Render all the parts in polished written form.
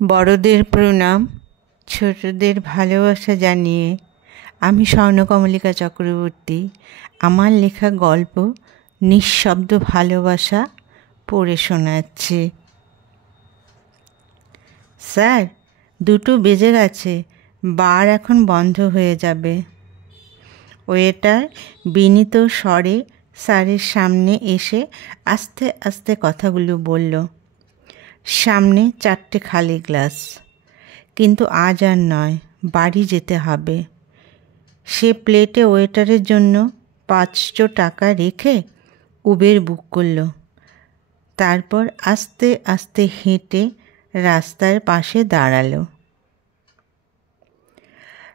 বড়দের প্রণাম, ছোটদের ভালোবাসা জানিয়ে আমি স্বর্ণকমলিকা চক্রবর্তী আমার লেখা গল্প নিঃশব্দ ভালোবাসা পড়ে শোনাচ্ছি। স্যার, 2 বেজে গেছে, বার এখন বন্ধ হয়ে যাবে। ওয়েটার বিনীত স্বরে স্যারের সামনে এসে আস্তে আস্তে কথাগুলো বলল। সামনে 4টে খালি গ্লাস, কিন্তু আজ আর নয়, বাড়ি যেতে হবে। সে প্লেটে ওয়েটারের জন্য 500 টাকা রেখে উবের বুক করল। তারপর আস্তে আস্তে হেঁটে রাস্তার পাশে দাঁড়ালো।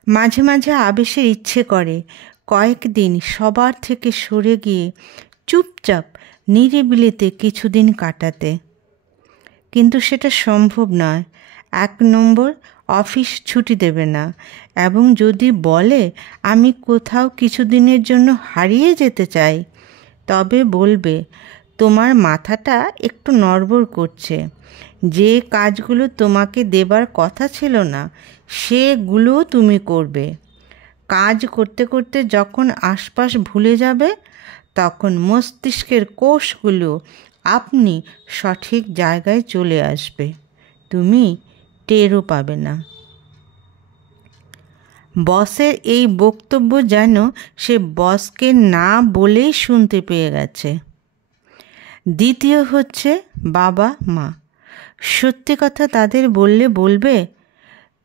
মাঝে মাঝে আবেশের ইচ্ছে করে কয়েকদিন সবার থেকে সরে গিয়ে চুপচাপ নিরিবিলিতে কিছুদিন কাটাতে, কিন্তু সেটা সম্ভব নয়। 1 নম্বর, অফিস ছুটি দেবে না, এবং যদি বলে আমি কোথাও কিছুদিনের জন্য হারিয়ে যেতে চাই, তবে বলবে তোমার মাথাটা একটু নড়বড় করছে, যে কাজগুলো তোমাকে দেবার কথা ছিল না সেগুলোও তুমি করবে। কাজ করতে করতে যখন আশপাশ ভুলে যাবে, তখন মস্তিষ্কের কোষগুলো আপনি সঠিক জায়গায় চলে আসবে, তুমি টেরও পাবে না। বসের এই বক্তব্য যেন সে বসকে না বলেই শুনতে পেয়ে গেছে। দ্বিতীয় হচ্ছে বাবা মা। সত্যি কথা তাদের বললে বলবে,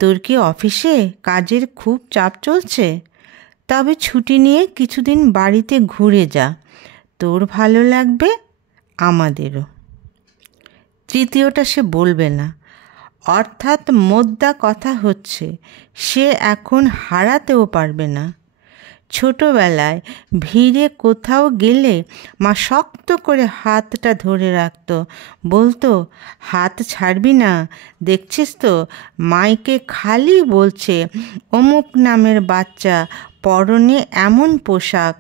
তোর কি অফিসে কাজের খুব চাপ চলছে? তবে ছুটি নিয়ে কিছুদিন বাড়িতে ঘুরে যা, তোর ভালো লাগবে, আমাদেরও। তৃতীয়টা সে বলবে না, অর্থাৎ মোদ্দা কথা হচ্ছে সে এখন হারাতেও পারবে না। ছোটবেলায় ভিড়ে কোথাও গেলে মা শক্ত করে হাতটা ধরে রাখত, বলতো হাত ছাড়বি না, দেখছিস তো মাইকে খালি বলছে অমুক নামের বাচ্চা পরনে এমন পোশাক,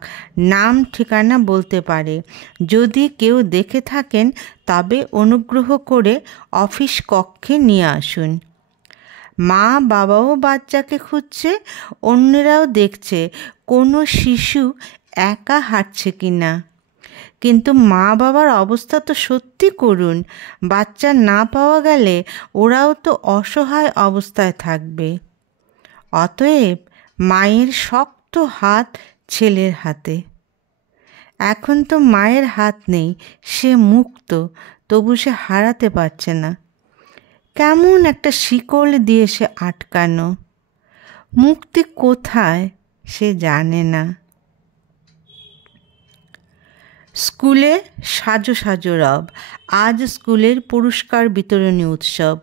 নাম ঠিকানা বলতে পারে, যদি কেউ দেখে থাকেন তবে অনুগ্রহ করে অফিস কক্ষে নিয়ে আসুন। মা বাবাও বাচ্চাকে খুঁজছে, অন্যরাও দেখছে কোনো শিশু একা হাঁটছে কি না। কিন্তু মা বাবার অবস্থা তো সত্যি করুণ, বাচ্চা না পাওয়া গেলে ওরাও তো অসহায় অবস্থায় থাকবে। অতএব মায়ের শক্ত হাত ছেলের হাতে। এখন তো মায়ের হাত নেই, সে মুক্ত, তবু সে হারাতে পারছে না। কেমন একটা শিকল দিয়ে সে আটকানো। মুক্তি কোথায় সে জানে না। স্কুলে সাজো সাজো রব। আজ স্কুলের পুরস্কার বিতরণী উৎসব।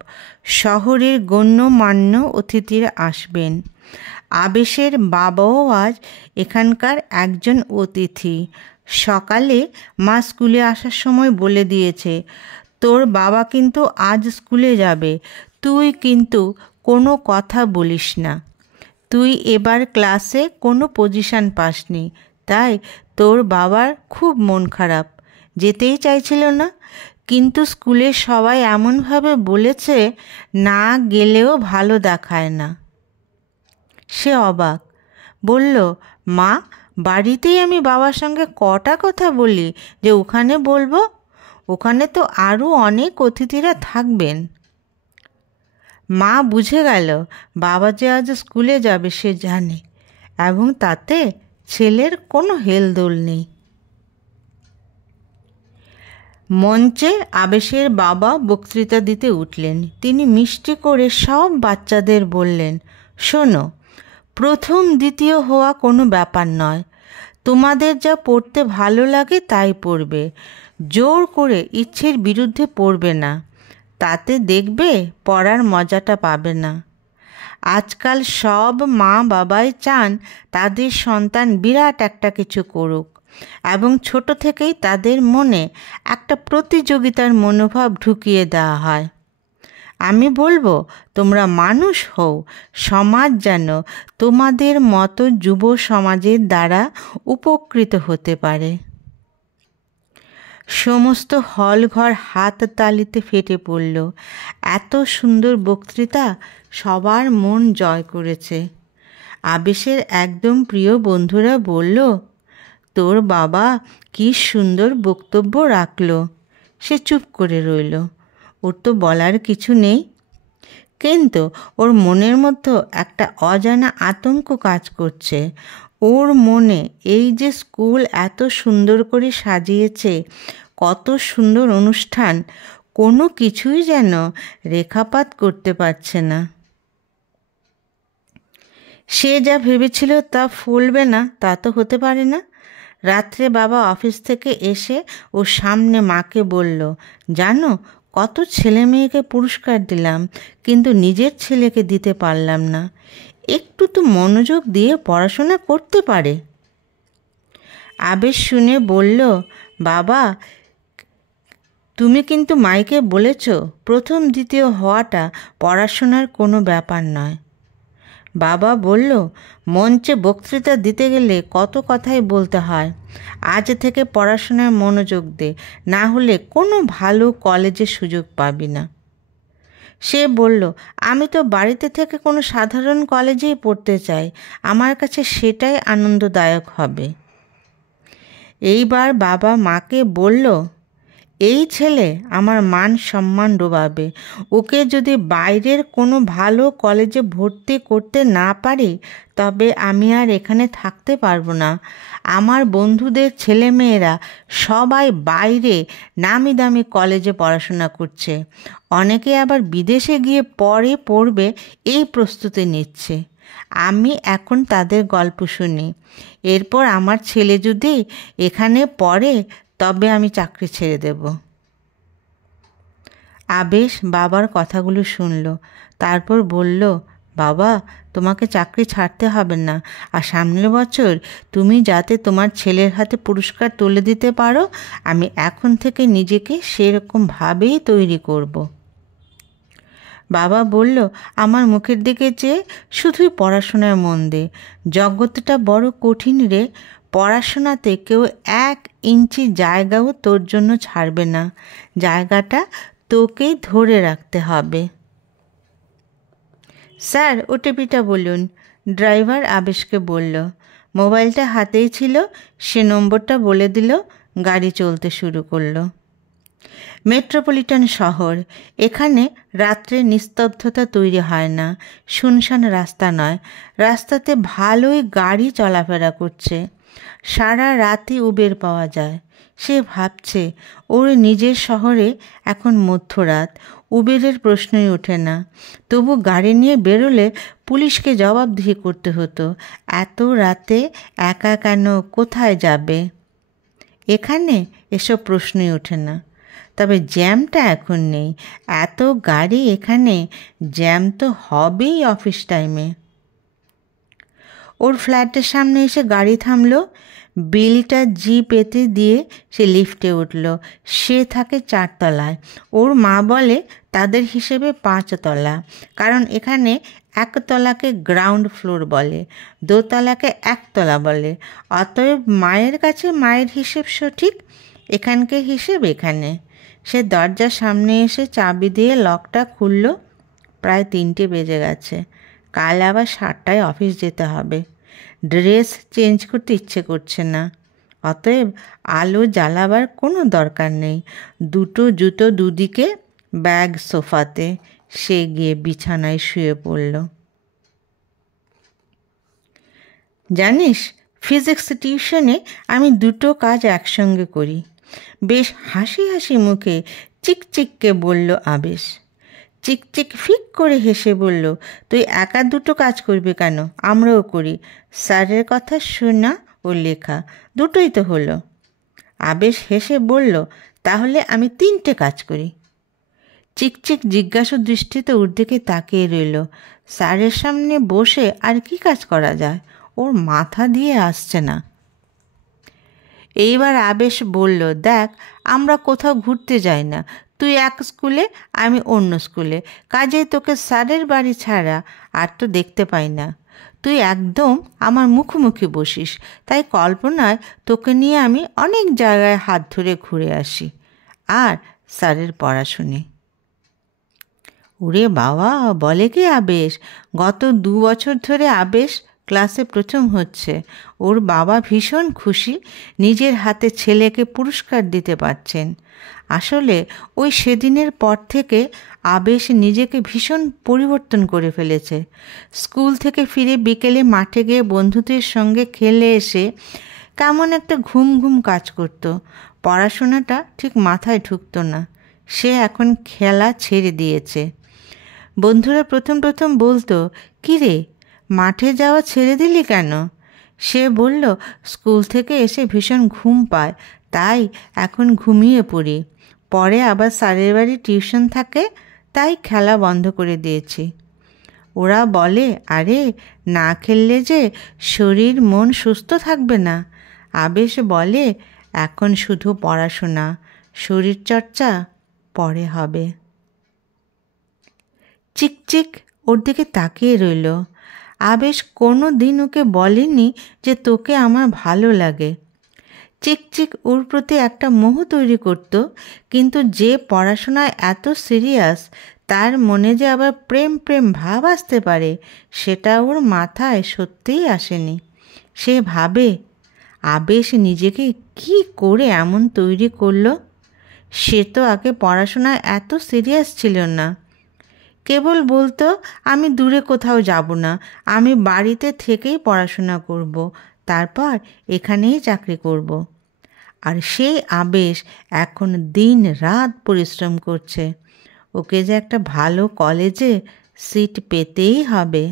শহরের গণ্যমান্য অতিথিরা আসবেন। আবেশের বাবাও আজ এখানকার একজন অতিথি। সকালে মা স্কুলে আসার সময় বলে দিয়েছে, তোর বাবা কিন্তু আজ স্কুলে যাবে, তুই কিন্তু কোনো কথা বলিস না। তুই এবার ক্লাসে কোনো পজিশন পাসনি, তাই তোর বাবার খুব মন খারাপ, যেতেই চাইছিল না, কিন্তু স্কুলে সবাই এমনভাবে বলেছে না গেলেও ভালো দেখায় না। সে অবাক, বলল, মা, বাড়িতেই আমি বাবার সঙ্গে কটা কথা বলি যে ওখানে বলবো? ওখানে তো আরও অনেক অতিথিরা থাকবেন। মা বুঝে গেল বাবা যে আজ স্কুলে যাবে সে জানে, এবং তাতে ছেলের কোনো হেলদোল নেই। মঞ্চে আবেশের বাবা বক্তৃতা দিতে উঠলেন। তিনি মিষ্টি করে সব বাচ্চাদের বললেন, শোনো, প্রথম দ্বিতীয় হওয়া কোনো ব্যাপার নয়, তোমাদের যা পড়তে ভালো লাগে তাই পড়বে, জোর করে ইচ্ছের বিরুদ্ধে পড়বে না, তাতে দেখবে পড়ার মজাটা পাবে না। আজকাল সব মা বাবাই চান তাদের সন্তান বিরাট একটা কিছু করুক, এবং ছোট থেকেই তাদের মনে একটা প্রতিযোগিতার মনোভাব ঢুকিয়ে দেওয়া হয়। আমি বলবো, তোমরা মানুষ হও, সমাজ যেন তোমাদের মতো যুব সমাজের দ্বারা উপকৃত হতে পারে। সমস্ত হলঘর হাততালিতে ফেটে পড়ল। এত সুন্দর বক্তৃতা সবার মন জয় করেছে। আবেশের একদম প্রিয় বন্ধুরা বলল, তোর বাবা কি সুন্দর বক্তব্য রাখলো। সে চুপ করে রইল। ওর তো বলার কিছু নেই, কিন্তু ওর মনের মধ্যে একটা অজানা আতঙ্ক কাজ করছে। ওর মনে এই যে স্কুল এত সুন্দর করে সাজিয়েছে, কত সুন্দর অনুষ্ঠান, কোনো কিছুই যেন রেখাপাত করতে পারছে না। সে যা ভেবেছিল তা ফলবে না তা তো হতে পারে না। রাত্রে বাবা অফিস থেকে এসে ওর সামনে মাকে বলল, জানো কত ছেলে মেয়েকে পুরস্কার দিলাম, কিন্তু নিজের ছেলেকে দিতে পারলাম না। একটু তো মনোযোগ দিয়ে পড়াশোনা করতে পারে। আবেশ শুনে বলল, বাবা তুমি কিন্তু মাইকে বলেছ প্রথম দ্বিতীয় হওয়াটা পড়াশোনার কোনো ব্যাপার নয়। বাবা বলল, মঞ্চে বক্তৃতা দিতে গেলে কত কথাই বলতে হয়। আজ থেকে পড়াশোনায় মনোযোগ দে, না হলে কোনো ভালো কলেজে সুযোগ পাবি না। সে বলল, আমি তো বাড়িতে থেকে কোনো সাধারণ কলেজেই পড়তে চাই, আমার কাছে সেটাই আনন্দদায়ক হবে। এইবার বাবা মাকে বলল, এই ছেলে আমার মান সম্মান ডোবাবে। ওকে যদি বাইরের কোনো ভালো কলেজে ভর্তি করতে না পারি, তবে আমি আর এখানে থাকতে পারবো না। আমার বন্ধুদের ছেলেমেয়েরা সবাই বাইরে নামি দামি কলেজে পড়াশোনা করছে, অনেকে আবার বিদেশে গিয়ে পড়বে এই প্রস্তুতি নিচ্ছে। আমি এখন তাদের গল্প শুনি। এরপর আমার ছেলে যদি এখানে পড়ে তবে আমি চাকরি ছেড়ে দেব। আবেশ বাবার কথাগুলো শুনল, তারপর বলল, বাবা তোমাকে চাকরি ছাড়তে হবে না, আর সামনের বছর তুমি যাতে তোমার ছেলের হাতে পুরস্কার তুলে দিতে পারো, আমি এখন থেকে নিজেকে সেরকমভাবেই তৈরি করব। বাবা বলল, আমার মুখের দিকে চেয়ে শুধুই পড়াশোনায় মন দে। জগৎটা বড় কঠিন রে, পড়াশোনাতে কেউ 1 ইঞ্চি জায়গাও তোর জন্য ছাড়বে না, জায়গাটা তোকেই ধরে রাখতে হবে। স্যার ওটিপিটা বলুন, ড্রাইভার আবেশকে বলল। মোবাইলটা হাতেই ছিল, সে নম্বরটা বলে দিল। গাড়ি চলতে শুরু করলো। মেট্রোপলিটন শহর, এখানে রাত্রে নিস্তব্ধতা তৈরি হয় না। শুনশান রাস্তা নয়, রাস্তাতে ভালোই গাড়ি চলাফেরা করছে। সারা রাতই উবের পাওয়া যায়। সে ভাবছে ওর নিজের শহরে এখন মধ্যরাত, উবেরের প্রশ্নই ওঠে না। তবু গাড়ি নিয়ে বেরোলে পুলিশকে জবাবদিহি করতে হতো। এত রাতে একা কেন, কোথায় যাবে? এখানে এসব প্রশ্নই ওঠে না। তবে জ্যামটা এখন নেই, এত গাড়ি এখানে, জ্যাম তো হবেই অফিস টাইমে। ওর ফ্ল্যাটের সামনে এসে গাড়ি থামলো। বিলটা জিপেতে দিয়ে সে লিফটে উঠল। সে থাকে 4 তলায়। ওর মা বলে তাদের হিসেবে 5 তলা, কারণ এখানে 1 তলাকে গ্রাউন্ড ফ্লোর বলে, 2 তলাকে 1 তলা বলে। অতএব মায়ের কাছে মায়ের হিসেব সঠিক, এখানকার হিসেব এখানে। সে দরজার সামনে এসে চাবি দিয়ে লকটা খুলল। প্রায় 3টে বেজে গেছে। কাল আবার 7টায় অফিস যেতে হবে। ড্রেস চেঞ্জ করতে ইচ্ছে করছে না। অতএব আলো জ্বালাবার কোনো দরকার নেই। 2টো জুতো দুদিকে, ব্যাগ সোফাতে। সে গিয়ে বিছানায় শুয়ে পড়ল। জানিস, ফিজিক্স টিউশনে আমি 2টো কাজ একসঙ্গে করি। বেশ হাসি হাসি মুখে চিকচিককে বলল আবেশ। চিকচিক ফিক করে হেসে বলল, তুই একা 2টো কাজ করবি কেন? আমরাও করি। স্যারের কথা শোনা ও লেখা, দুটোই তো হলো। আবেশ হেসে বলল, তাহলে আমি 3টে কাজ করি। চিকচিক জিজ্ঞাসু দৃষ্টিতে ওর দিকে তাকিয়ে রইল। স্যারের সামনে বসে আর কি কাজ করা যায়? ওর মাথা দিয়ে আসছে না। এইবার আবেশ বলল, দেখ, আমরা কোথাও ঘুরতে যাই না। তুই এক স্কুলে, আমি অন্য স্কুলে, কাজেই তোকে স্যারের বাড়ি ছাড়া আর তো দেখতে পাই না। তুই একদম আমার মুখোমুখি বসিস, তাই কল্পনায় তোকে নিয়ে আমি অনেক জায়গায় হাত ধরে ঘুরে আসি আর স্যারের পড়া শুনি। ওরে বাবা, বলে কি আবেশ? গত 2 বছর ধরে আবেশ ক্লাসে প্রথম হচ্ছে। ওর বাবা ভীষণ খুশি, নিজের হাতে ছেলেকে পুরস্কার দিতে পারছেন। আসলে ওই সেদিনের পর থেকে আবেশ নিজেকে ভীষণ পরিবর্তন করে ফেলেছে। স্কুল থেকে ফিরে বিকেলে মাঠে গিয়ে বন্ধুদের সঙ্গে খেলে এসে কেমন একটা ঘুম ঘুম কাজ করত। পড়াশোনাটা ঠিক মাথায় ঢুকতো না। সে এখন খেলা ছেড়ে দিয়েছে। বন্ধুরা প্রথম প্রথম বলতো, কী রে, মাঠে যাওয়া ছেড়ে দিলি কেন? সে বলল, স্কুল থেকে এসে ভীষণ ঘুম পায়, তাই এখন ঘুমিয়ে পড়ি। পরে আবার স্যারের বাড়ি টিউশন থাকে, তাই খেলা বন্ধ করে দিয়েছি। ওরা বলে, আরে না খেললে যে শরীর মন সুস্থ থাকবে না। আবেশ বলে, এখন শুধু পড়াশোনা, শরীরচর্চা পরে হবে। চিকচিক ওর দিকে তাকিয়ে রইল। আবেশ কোনো দিন ওকে বলেনি যে তোকে আমার ভালো লাগে। চিকচিক ওর প্রতি একটা মোহ তৈরি করত, কিন্তু যে পড়াশোনায় এত সিরিয়াস তার মনে যে আবার প্রেম প্রেম ভাব আসতে পারে সেটা ওর মাথায় সত্যিই আসেনি। সে ভাবে, আবেশ নিজেকে কি করে এমন তৈরি করলো? সে তো আগে পড়াশোনায় এত সিরিয়াস ছিল না। কেবল বলতো, আমি দূরে কোথাও যাব না, আমি বাড়িতে থেকেই পড়াশোনা করব, তারপর এখানেই চাকরি করব। আর সেই আবেশ এখন দিন রাত পরিশ্রম করছে। ওকে যে একটা ভালো কলেজে সিট পেতেই হবে।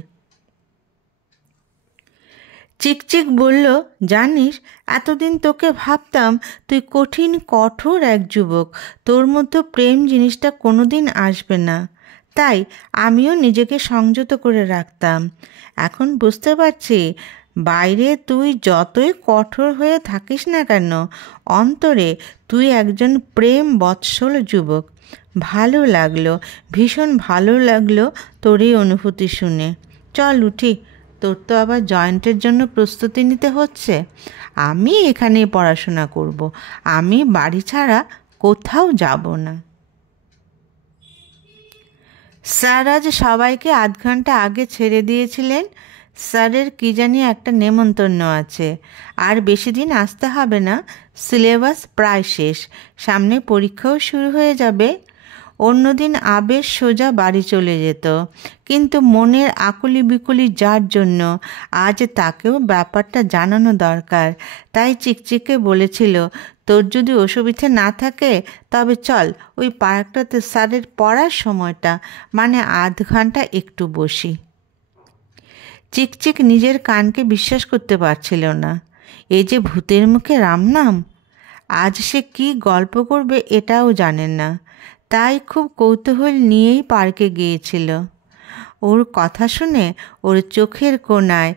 চিকচিক বলল, জানিস, এতদিন তোকে ভাবতাম তুই কঠিন কঠোর এক যুবক, তোর মধ্যে প্রেম জিনিসটা কোনো দিন আসবে না, তাই আমিও নিজেকে সংযত করে রাখতাম। এখন বুঝতে পারছি, বাইরে তুই যতই কঠোর হয়ে থাকিস না কেন, অন্তরে তুই একজন প্রেম বৎসল যুবক। ভালো লাগলো, ভীষণ ভালো লাগলো তোর এই অনুভূতি শুনে। চল উঠি, তোর তো আবার জয়েন্টের জন্য প্রস্তুতি নিতে হচ্ছে। আমি এখানেই পড়াশোনা করব, আমি বাড়ি ছাড়া কোথাও যাব না। স্যার আজ সবাইকে আধ ঘন্টা আগে ছেড়ে দিয়েছিলেন। স্যারের কী জানি একটা নেমন্তন্ন আছে, আর বেশি দিন আসতে হবে না, সিলেবাস প্রায় শেষ, সামনে পরীক্ষাও শুরু হয়ে যাবে। অন্যদিন আবেশ সোজা বাড়ি চলে যেত, কিন্তু মনের আকুলি বিকুলি যার জন্য আজ তাকেও ব্যাপারটা জানানো দরকার। তাই চিকচিকে বলেছিল, তোর যদি অসুবিধে না থাকে তবে চল ওই পার্কটাতে স্যারের পড়ার সময়টা মানে আধ ঘন্টা একটু বসি। চিকচিক নিজের কানকে বিশ্বাস করতে পারছিল না। এই যে ভূতের মুখে রাম নাম, আজ সে কি গল্প করবে এটাও জানেন না, তাই খুব কৌতূহল নিয়েই পার্কে গিয়েছিল। ওর কথা শুনে ওর চোখের কোণায়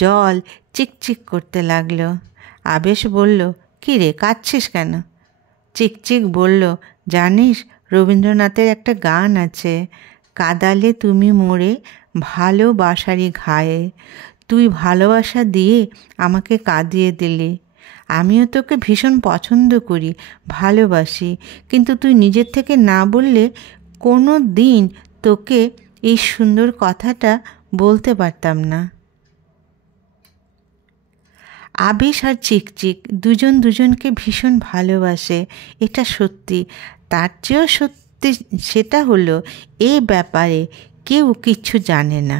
জল চিকচিক করতে লাগলো। আবেশ বলল, কী রে, কাঁদছিস কেন? চিকচিক বলল, জানিস, রবীন্দ্রনাথের একটা গান আছে, কাঁদালে তুমি মোরে ভালোবাসারই ঘায়ে, তুই ভালোবাসা দিয়ে আমাকে কাঁদিয়ে দিলি। আমিও তোকে ভীষণ পছন্দ করি, ভালোবাসি, কিন্তু তুই নিজের থেকে না বললে কোনো দিন তোকে এই সুন্দর কথাটা বলতে পারতাম না। আবেশ আর চিকচিক দুজন দুজনকে ভীষণ ভালোবাসে, এটা সত্যি। তার চেয়েও সত্যি সেটা হলো, এই ব্যাপারে কেউ কিচ্ছু জানে না।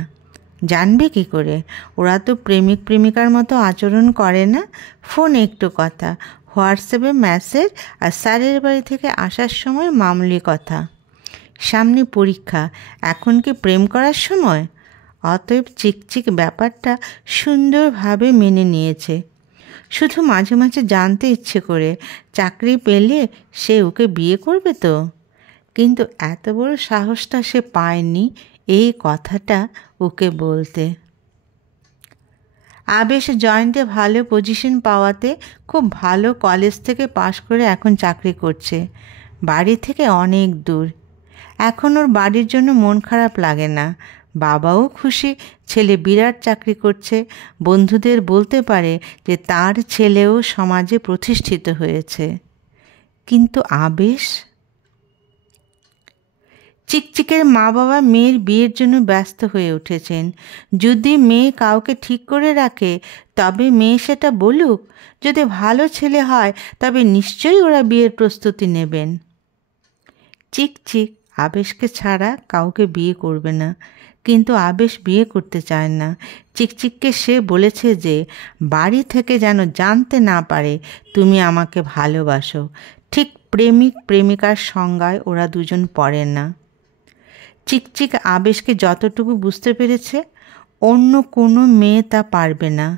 জানবে কি করে? ওরা তো প্রেমিক প্রেমিকার মতো আচরণ করে না। ফোনে একটু কথা, হোয়াটসঅ্যাপে মেসেজ, আর স্যারের বাড়ি থেকে আসার সময় মামুলি কথা। সামনে পরীক্ষা, এখন কি প্রেম করার সময়? অতএব চিকচিক ব্যাপারটা সুন্দরভাবে মেনে নিয়েছে। শুধু মাঝে মাঝে জানতে ইচ্ছে করে, চাকরি পেলে সে ওকে বিয়ে করবে তো। কিন্তু এত বড় সাহসটা সে পায়নি এই কথাটা ওকে বলতে। আবেশ জয়েন্টে ভালো পজিশন পাওয়াতে খুব ভালো কলেজ থেকে পাশ করে এখন চাকরি করছে, বাড়ি থেকে অনেক দূর। এখন ওর বাড়ির জন্য মন খারাপ লাগে না। বাবাও খুশি, ছেলে বিরাট চাকরি করছে, বন্ধুদের বলতে পারে যে তার ছেলেও সমাজে প্রতিষ্ঠিত হয়েছে। কিন্তু আবেশ? চিকচিকের মা বাবা মেয়ের বিয়ের জন্য ব্যস্ত হয়ে উঠেছেন। যদি মেয়ে কাউকে ঠিক করে রাখে তবে মেয়ে সেটা বলুক। যদি ভালো ছেলে হয় তবে নিশ্চয়ই ওরা বিয়ের প্রস্তুতি নেবেন। চিকচিক আবেশকে ছাড়া কাউকে বিয়ে করবে না, কিন্তু আবেশ বিয়ে করতে চায় না। চিকচিককে সে বলেছে যে বাড়ি থেকে যেন জানতে না পারে তুমি আমাকে ভালোবাসো। ঠিক প্রেমিক প্রেমিকার সংজ্ঞায় ওরা দুজন পড়ে না। চিকচিক আবেশকে যতটুকু বুঝতে পেরেছে অন্য কোনো মেয়ে তা পারবে না।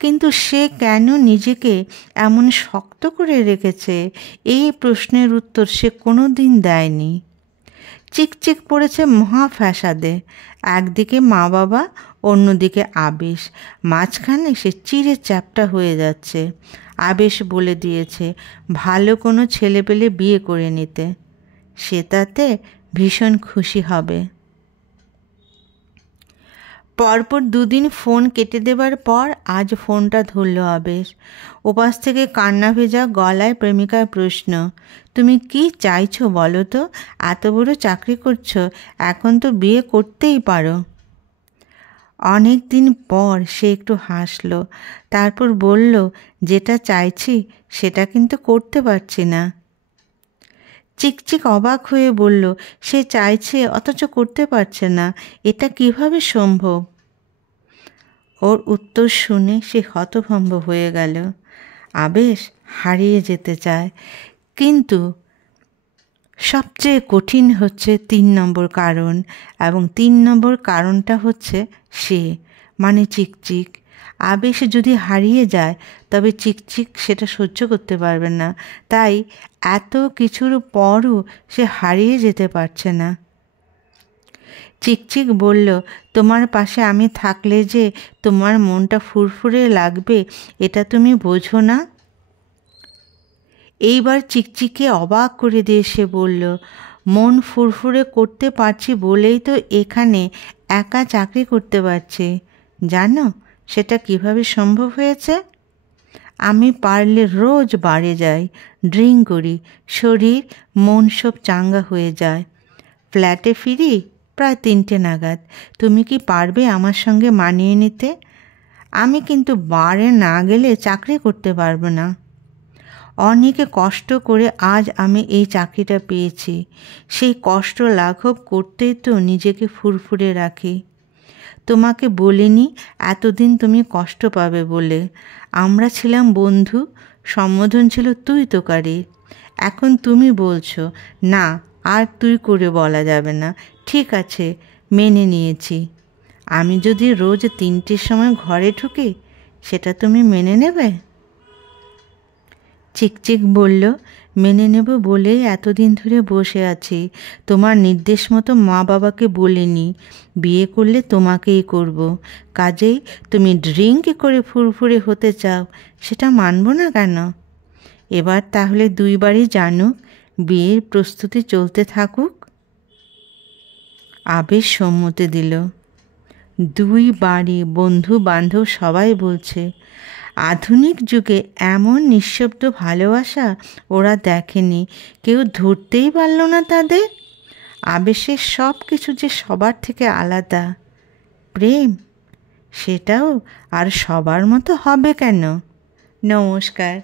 কিন্তু সে কেন নিজেকে এমন শক্ত করে রেখেছে, এই প্রশ্নের উত্তর সে কোনো দিন দেয়নি। চিকচিক পড়েছে মহা ফ্যাসাদে। একদিকে মা বাবা, অন্যদিকে আবেশ, মাঝখানে সে চিড়ে চ্যাপ্টা হয়ে যাচ্ছে। আবেশ বলে দিয়েছে ভালো কোনো ছেলে পেলে বিয়ে করে নিতে, সে তাতে ভীষণ খুশি হবে। পরপর দুদিন ফোন কেটে দেবার পর আজ ফোনটা ধরল আবেশ। ওপাশ থেকে কান্না ভেজা গলায় প্রেমিকার প্রশ্ন, তুমি কি চাইছো বলো তো? এত বড় চাকরি করছো, এখন তো বিয়ে করতেই পারো। অনেক দিন পর সে একটু হাসল, তারপর বলল, যেটা চাইছি সেটা কিন্তু করতে পারছি না। চিকচিক অবাক হয়ে বলল, সে চাইছে অথচ করতে পারছে না, এটা কিভাবে সম্ভব? ওর উত্তর শুনে সে হতভম্ব হয়ে গেল। আবেশ হারিয়ে যেতে চায়, কিন্তু সবচেয়ে কঠিন হচ্ছে 3 নম্বর কারণ, এবং 3 নম্বর কারণটা হচ্ছে সে, মানে চিকচিক। আবেশ যদি হারিয়ে যায় তবে চিকচিক সেটা সহ্য করতে পারবে না, তাই এত কিছুর পরও সে হারিয়ে যেতে পারছে না। চিকচিক বলল, তোমার পাশে আমি থাকলে যে তোমার মনটা ফুরফুরে লাগবে এটা তুমি বোঝো না? এইবার চিকচিকে অবাক করে দিয়ে সে বলল, মন ফুরফুরে করতে পারছি বলেই তো এখানে একা চাকরি করতে পারছি। জানো সেটা কিভাবে সম্ভব হয়েছে? আমি পারলে রোজ বারে যাই, ড্রিঙ্ক করি, শরীর মন সব চাঙ্গা হয়ে যায়। ফ্ল্যাটে ফিরি প্রায় 3টে নাগাদ। তুমি কি পারবে আমার সঙ্গে মানিয়ে নিতে? আমি কিন্তু বারে না গেলে চাকরি করতে পারবো না। অনেকে কষ্ট করে আজ আমি এই চাকরিটা পেয়েছি, সেই কষ্ট লাঘব করতেই তো নিজেকে ফুরফুরে রাখি। তোমাকে বলিনি এতদিন তুমি কষ্ট পাবে বলে। আমরা ছিলাম বন্ধু, সম্বোধন ছিল তুই তোকারি। এখন তুমি বলছো না, আর তুই করে বলা যাবে না। ঠিক আছে, মেনে নিয়েছি। আমি যদি রোজ 3টের সময় ঘরে ঢুকি সেটা তুমি মেনে নেবে? চিকচিক বলল, মেনে নেব বলেই এতদিন ধরে বসে আছি। তোমার নির্দেশ মতো মা বাবাকে বলিনি, বিয়ে করলে তোমাকেই করব। কাজেই তুমি ড্রিঙ্ক করে ফুরফুরে হতে চাও, সেটা মানব না কেন? এবার তাহলে 2 বাড়ি জানুক, বিয়ের প্রস্তুতি চলতে থাকুক। আবেশ সম্মতি দিল। 2 বাড়ি, বন্ধু বান্ধব সবাই বলছে। আধুনিক যুগে এমন নিঃশব্দ ভালোবাসা ওরা দেখেনি, কেউ ধরতেই পারল না তাদের। আবেশের সব কিছু যে সবার থেকে আলাদা। প্রেম, সেটাও আর সবার মতো হবে কেন? নমস্কার।